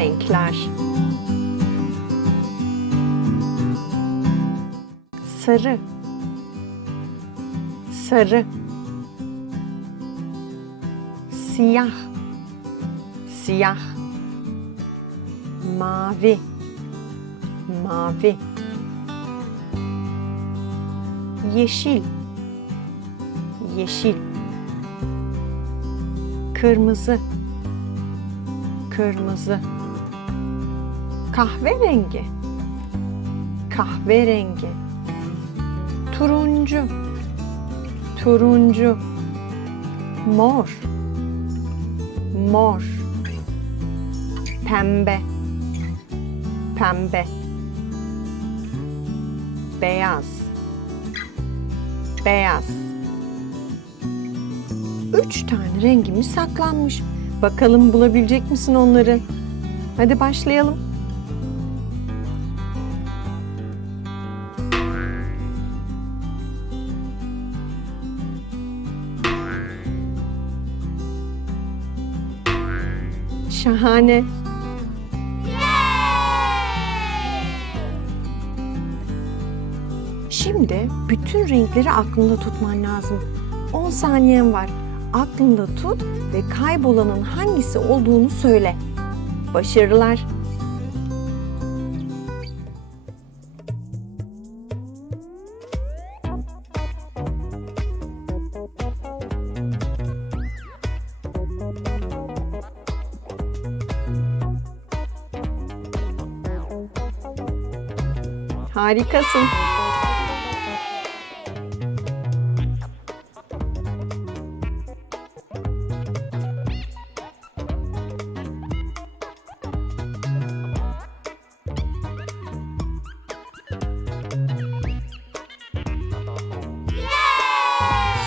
renkler. Sarı. Sarı. Siyah. Siyah. Mavi. Mavi. Yeşil. Yeşil. Kırmızı. Kırmızı. Kahverengi. Kahverengi. Turuncu. Turuncu. Mor. Mor. Pembe. Pembe. Beyaz. Beyaz. Üç tane rengimiz saklanmış. Bakalım bulabilecek misin onları? Hadi başlayalım. Şahane. Şimdi bütün renkleri aklında tutman lazım. 10 saniyen var. Aklında tut ve kaybolanın hangisi olduğunu söyle. Başarılar. Harikasın.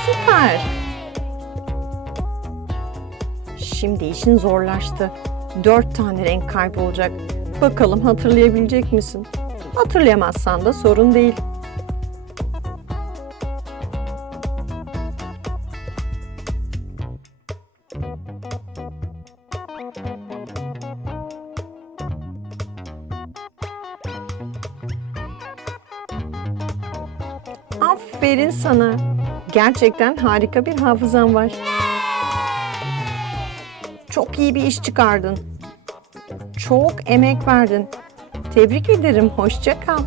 Süper. Şimdi işin zorlaştı. Dört tane renk kaybolacak. Bakalım hatırlayabilecek misin? Hatırlayamazsan da sorun değil. Aferin sana. Gerçekten harika bir hafızan var. Çok iyi bir iş çıkardın. Çok emek verdin. Tebrik ederim. Hoşça kal.